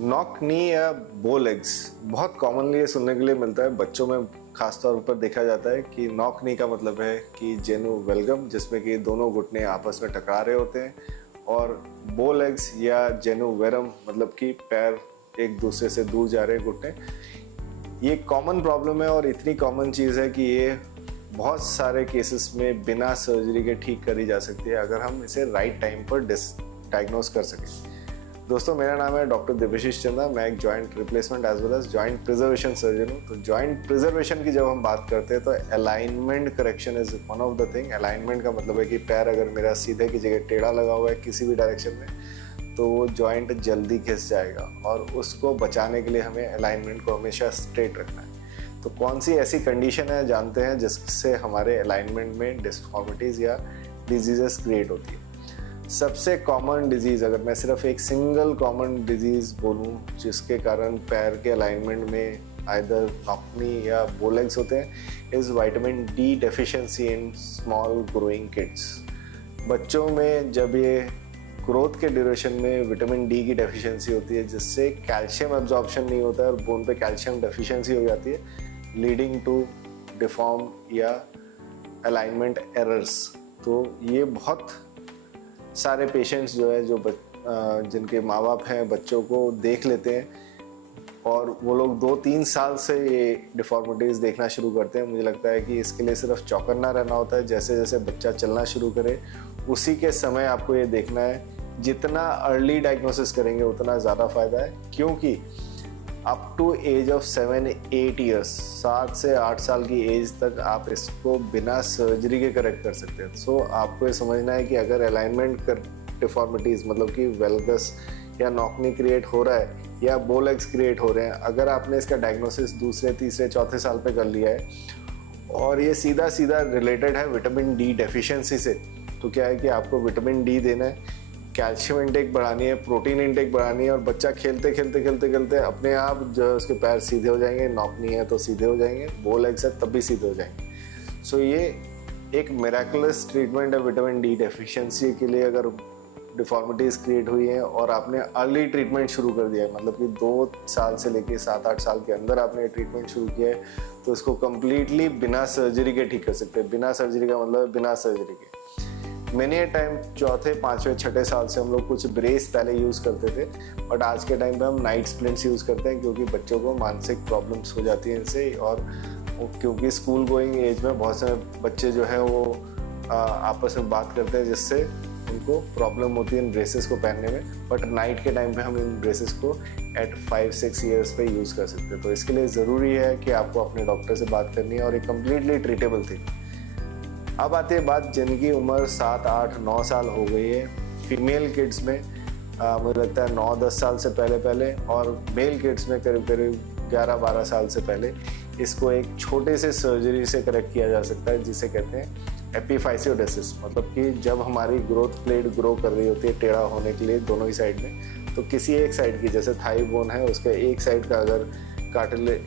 Knock knee या बो legs बहुत कॉमनली ये सुनने के लिए मिलता है। बच्चों में खासतौर पर देखा जाता है कि नॉक नी का मतलब है कि जेनु वेलगम, जिसमें कि दोनों घुटने आपस में टकरा रहे होते हैं, और बो लेग्स या जेनु वेरम मतलब कि पैर एक दूसरे से दूर जा रहे हैं घुटने। ये कॉमन प्रॉब्लम है और इतनी कॉमन चीज़ है कि ये बहुत सारे केसेस में बिना सर्जरी के ठीक करी जा सकती है अगर हम इसे राइट टाइम पर डायग्नोस कर सकें। दोस्तों, मेरा नाम है डॉक्टर देवाशीष चंदा। मैं एक joint replacement as well as joint preservation surgeon हूँ। तो जॉइंट प्रिजर्वेशन की जब हम बात करते हैं तो alignment correction is one of the thing. Alignment का मतलब है कि पैर अगर मेरा सीधे की जगह टेढ़ा लगा हुआ है किसी भी डायरेक्शन में तो वो जॉइंट जल्दी घिस जाएगा, और उसको बचाने के लिए हमें अलाइनमेंट को हमेशा स्ट्रेट रखना है। तो कौन सी ऐसी कंडीशन है जानते हैं जिससे हमारे अलाइनमेंट में डिसफॉर्मिटीज़ या डिजीजेस क्रिएट होती है। सबसे कॉमन डिजीज़, अगर मैं सिर्फ एक सिंगल कॉमन डिजीज़ बोलूं जिसके कारण पैर के अलाइनमेंट में आइदर नॉकनी या बो लेग्स होते हैं, is vitamin D deficiency in small growing kids. बच्चों में जब ये ग्रोथ के ड्यूरेशन में विटामिन डी की डेफिशिएंसी होती है, जिससे कैल्शियम एब्जॉर्प्शन नहीं होता है और बोन पे कैल्शियम डेफिशिएंसी हो जाती है, लीडिंग टू डिफॉर्म या अलाइनमेंट एरर्स। तो ये बहुत सारे पेशेंट्स जो है जिनके माँ बाप हैं बच्चों को देख लेते हैं और वो लोग 2-3 साल से ये डिफॉर्मिटीज़ देखना शुरू करते हैं। मुझे लगता है कि इसके लिए सिर्फ चौकन्ना रहना होता है। जैसे जैसे बच्चा चलना शुरू करे उसी के समय आपको ये देखना है। जितना अर्ली डायग्नोसिस करेंगे उतना ज़्यादा फ़ायदा है, क्योंकि up to age of 7-8 years, 7 से 8 साल की एज तक आप इसको बिना सर्जरी के करेक्ट कर सकते हैं। सो आपको ये समझना है कि अगर अलाइनमेंट कर डिफॉर्मिटीज़ मतलब कि वेलगस या नॉकनी क्रिएट हो रहा है या बो लेग्स क्रिएट हो रहे हैं, अगर आपने इसका डायग्नोसिस दूसरे, तीसरे, चौथे साल पे कर लिया है और ये सीधा सीधा रिलेटेड है विटामिन डी डेफिशिएंसी से, तो क्या है कि आपको विटामिन डी देना है, कैल्शियम इंटेक बढ़ानी है, प्रोटीन इंटेक बढ़ानी है, और बच्चा खेलते खेलते खेलते खेलते अपने आप जो है उसके पैर सीधे हो जाएंगे। नॉकनी है तो सीधे हो जाएंगे, बो लेग्स है तब भी सीधे हो जाएंगे। सो ये एक मिराकुलस ट्रीटमेंट है विटामिन डी डेफिशिएंसी के लिए। अगर डिफॉर्मिटीज़ क्रिएट हुई हैं और आपने अर्ली ट्रीटमेंट शुरू कर दिया है, मतलब कि 2 साल से लेके 7-8 साल के अंदर आपने ट्रीटमेंट शुरू किया है, तो इसको कम्प्लीटली बिना सर्जरी के ठीक कर सकते हैं। बिना सर्जरी का मतलब है बिना सर्जरी के। मैंने टाइम चौथे, 5वें, 6ठे साल से हम लोग कुछ ब्रेस पहले यूज़ करते थे, बट आज के टाइम पे हम नाइट स्प्लिंट्स यूज़ करते हैं, क्योंकि बच्चों को मानसिक प्रॉब्लम्स हो जाती हैं इनसे, और क्योंकि स्कूल गोइंग एज में बहुत सारे बच्चे जो हैं वो आपस में बात करते हैं, जिससे उनको प्रॉब्लम होती है इन ब्रेसेस को पहनने में। बट नाइट के टाइम पे हम इन ब्रेसेस को एट 5-6 ईयर्स पे यूज़ कर सकते हैं। तो इसके लिए ज़रूरी है कि आपको अपने डॉक्टर से बात करनी है, और ये कम्प्लीटली ट्रीटेबल थी। अब आती है बात जिनकी उम्र 7, 8, 9 साल हो गई है। फीमेल किड्स में मुझे लगता है 9-10 साल से पहले, और मेल किड्स में करीब 11-12 साल से पहले इसको एक छोटे से सर्जरी से करेक्ट किया जा सकता है, जिसे कहते हैं एपिफाइसियोडेसिस। मतलब कि जब हमारी ग्रोथ प्लेट ग्रो कर रही होती है टेढ़ा होने के लिए दोनों ही साइड में, तो किसी एक साइड की, जैसे थाई बोन है, उसके एक साइड का अगर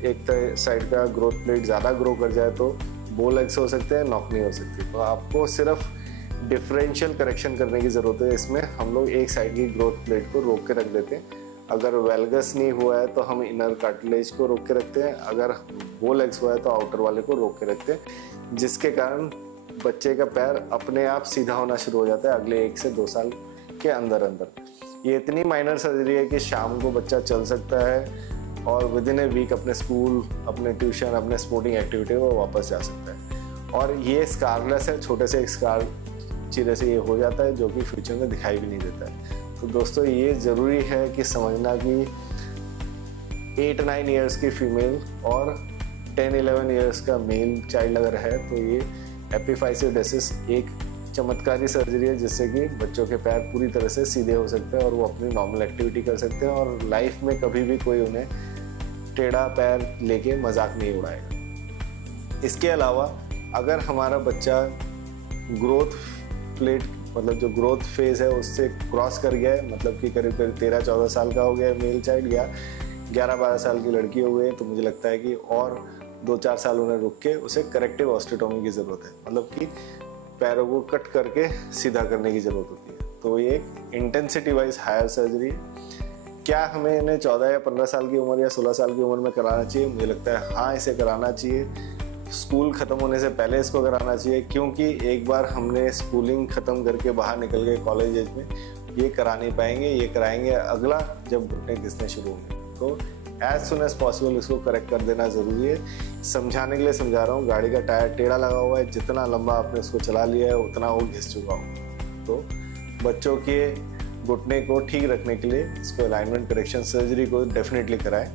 एक साइड का ग्रोथ प्लेट ज़्यादा ग्रो कर जाए तो बो लेग्स हो सकते हैं, नॉकनी हो सकती है। तो आपको सिर्फ डिफरेंशियल करेक्शन करने की ज़रूरत है। इसमें हम लोग एक साइड की ग्रोथ प्लेट को रोक के रख देते हैं। अगर वेलगस नहीं हुआ है तो हम इनर कार्टिलेज को रोक के रखते हैं, अगर बो लेग्स हुआ है तो आउटर वाले को रोक के रखते हैं, जिसके कारण बच्चे का पैर अपने आप सीधा होना शुरू हो जाता है अगले 1 से 2 साल के अंदर अंदर। ये इतनी माइनर सर्जरी है कि शाम को बच्चा चल सकता है और विद इन ए वीक अपने स्कूल, अपने ट्यूशन, अपने स्पोर्टिंग एक्टिविटी में वापस जा सकता है। और ये स्कारलेस है, छोटे से एक स्कार चीरे से ये हो जाता है, जो कि फ्यूचर में दिखाई भी नहीं देता है। तो दोस्तों, ये ज़रूरी है कि समझना कि 8-9 ईयर्स की फीमेल और 10-11 ईयर्स का मेल चाइल्ड अगर है तो ये एपिफाइसियोडेसिस एक चमत्कारी सर्जरी है, जिससे कि बच्चों के पैर पूरी तरह से सीधे हो सकते हैं और वो अपनी नॉर्मल एक्टिविटी कर सकते हैं, और लाइफ में कभी भी कोई उन्हें टेढ़ा पैर लेके मजाक नहीं उड़ाएगा। इसके अलावा अगर हमारा बच्चा ग्रोथ प्लेट मतलब जो ग्रोथ फेज़ है उससे क्रॉस कर गया है, मतलब कि करीब 13-14 साल का हो गया है मेल चाइल्ड, या 11-12 साल की लड़की हो गई है, तो मुझे लगता है कि और 2-4 साल उन्हें रुक के उसे करेक्टिव ऑस्टेटोमी की ज़रूरत है। मतलब कि पैरों को कट करके सीधा करने की ज़रूरत होती है। तो ये एक इंटेंसिटी वाइज हायर सर्जरी है। क्या हमें इन्हें 14 या 15 साल की उम्र या 16 साल की उम्र में कराना चाहिए? मुझे लगता है हाँ, इसे कराना चाहिए। स्कूल ख़त्म होने से पहले इसको कराना चाहिए, क्योंकि एक बार हमने स्कूलिंग ख़त्म करके बाहर निकल गए कॉलेज एज में, ये करा नहीं पाएंगे। ये कराएंगे अगला जब घुटने घिसने शुरू होंगे। तो एज सुन एज पॉसिबल इसको करेक्ट कर देना ज़रूरी है। समझाने के लिए समझा रहा हूँ, गाड़ी का टायर टेढ़ा लगा हुआ है, जितना लंबा आपने उसको चला लिया है उतना वो घिस चुका हो। तो बच्चों के घुटने को ठीक रखने के लिए इसको अलाइनमेंट करेक्शन सर्जरी को डेफिनेटली कराएं।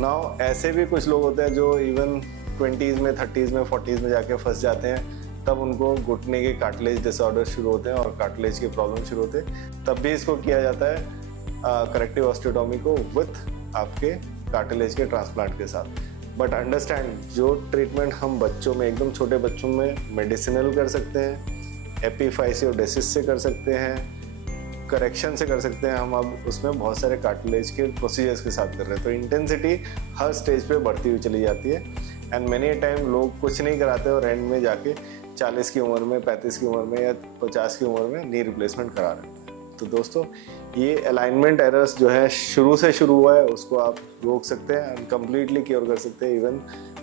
नाउ ऐसे भी कुछ लोग होते हैं जो इवन 20s में, 30s में, 40s में जाके फंस जाते हैं, तब उनको घुटने के कार्टिलेज डिसऑर्डर शुरू होते हैं और कार्टिलेज के प्रॉब्लम शुरू होते हैं। तब भी इसको किया जाता है करेक्टिव ऑस्टियोटॉमी को विथ आपके कार्टिलेज के ट्रांसप्लांट के साथ। बट अंडरस्टैंड, जो ट्रीटमेंट हम बच्चों में, एकदम छोटे बच्चों में मेडिसिनल कर सकते हैं, एपिफाइसियोडेसिस से कर सकते हैं, करेक्शन से कर सकते हैं, हम अब उसमें बहुत सारे कार्टिलेज के प्रोसीजर्स के साथ कर रहे हैं। तो इंटेंसिटी हर स्टेज पे बढ़ती हुई चली जाती है एंड मेनी टाइम लोग कुछ नहीं कराते और एंड में जाके 40 की उम्र में, 35 की उम्र में या 50 की उम्र में नी रिप्लेसमेंट करा रहे हैं। तो दोस्तों, ये अलाइनमेंट एरर्स जो है शुरू से शुरू हुआ है, उसको आप रोक सकते हैं एंड कम्प्लीटली क्योर कर सकते हैं, even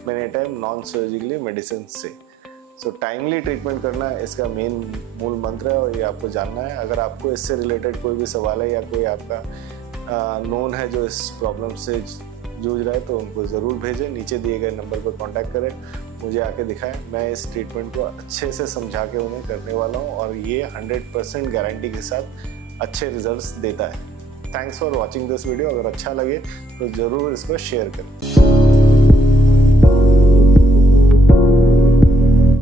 many time non surgically medicine से। सो टाइमली ट्रीटमेंट करना इसका मेन मूल मंत्र है और ये आपको जानना है। अगर आपको इससे रिलेटेड कोई भी सवाल है या कोई आपका नोन है जो इस प्रॉब्लम से जूझ रहा है, तो उनको ज़रूर भेजें। नीचे दिए गए नंबर पर कांटेक्ट करें, मुझे आके दिखाएं। मैं इस ट्रीटमेंट को अच्छे से समझा के उन्हें करने वाला हूँ और ये 100% गारंटी के साथ अच्छे रिजल्ट्स देता है। Thanks for watching this video. अगर अच्छा लगे तो ज़रूर इसको शेयर करें।